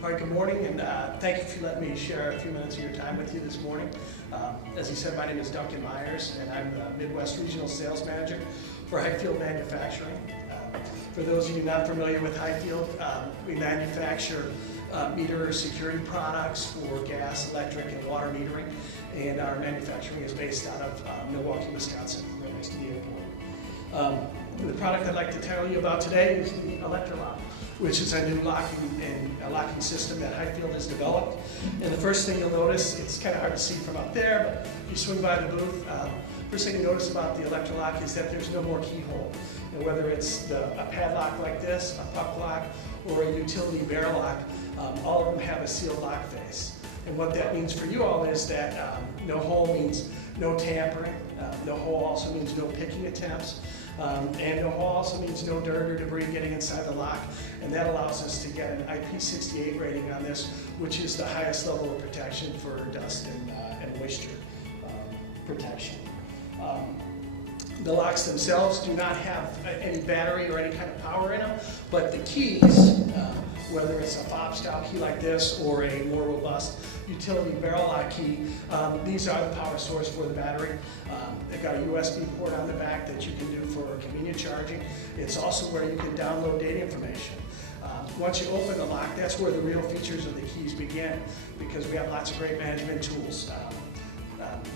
All right, good morning, and thank you for letting me share a few minutes of your time with you this morning. As you said, my name is Duncan Myers, and I'm the Midwest Regional Sales Manager for Highfield Manufacturing. For those of you not familiar with Highfield, we manufacture meter security products for gas, electric, and water metering, and our manufacturing is based out of Milwaukee, Wisconsin, right next to the airport. The product I'd like to tell you about today is the Electroloc, which is a new locking system that Highfield has developed. And the first thing you'll notice, it's kind of hard to see from up there, but if you swing by the booth, first thing you notice about the Electroloc is that there's no more keyhole. And whether it's a padlock like this, a puck lock, or a utility bear lock, all of them have a sealed lock face. And what that means for you all is that no hole means no tampering, no hole also means no picking attempts, and no hole also means no dirt or debris getting inside the lock, and that allows us to get an IP68 rating on this, which is the highest level of protection for dust and moisture protection. The locks themselves do not have any battery or any kind of power in them, but the keys, whether it's a fob style key like this or a more robust utility barrel lock key, these are the power source for the battery. They've got a USB port on the back that you can do for convenient charging. It's also where you can download data information. Once you open the lock, that's where the real features of the keys begin, because we have lots of great management tools.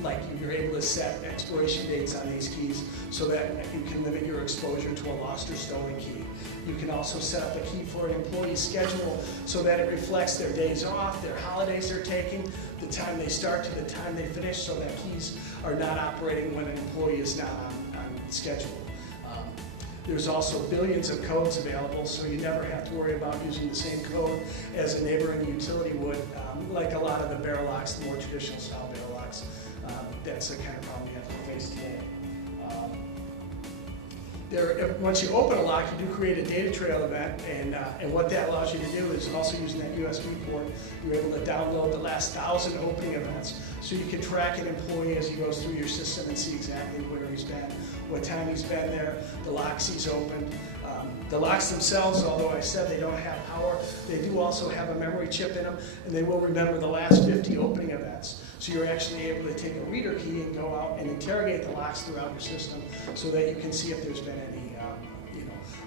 Like you're able to set expiration dates on these keys so that you can limit your exposure to a lost or stolen key. You can also set up a key for an employee's schedule so that it reflects their days off, their holidays they're taking, the time they start to the time they finish, so that keys are not operating when an employee is not on schedule. There's also billions of codes available, so you never have to worry about using the same code as a neighboring utility would, like a lot of the barrel locks, the more traditional style barrel locks. That's the kind of problem you have to face today. Once you open a lock, you do create a data trail event, and what that allows you to do is, also using that USB port, you're able to download the last 1,000 opening events, so you can track an employee as he goes through your system and see exactly where he's been, what time he's been there, the locks he's opened. The locks themselves, although I said they don't have power, they do also have a memory chip in them, and they will remember the last 50 opening events. So you're actually able to take a reader key and go out and interrogate the locks throughout your system so that you can see if there's been any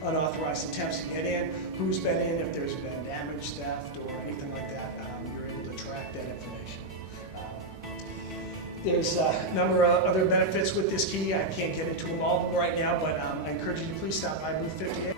unauthorized attempts to get in, who's been in, if there's been damage, theft, or anything like that. You're able to track that information. There's a number of other benefits with this key. I can't get into them all right now, but I encourage you to please stop by booth 58.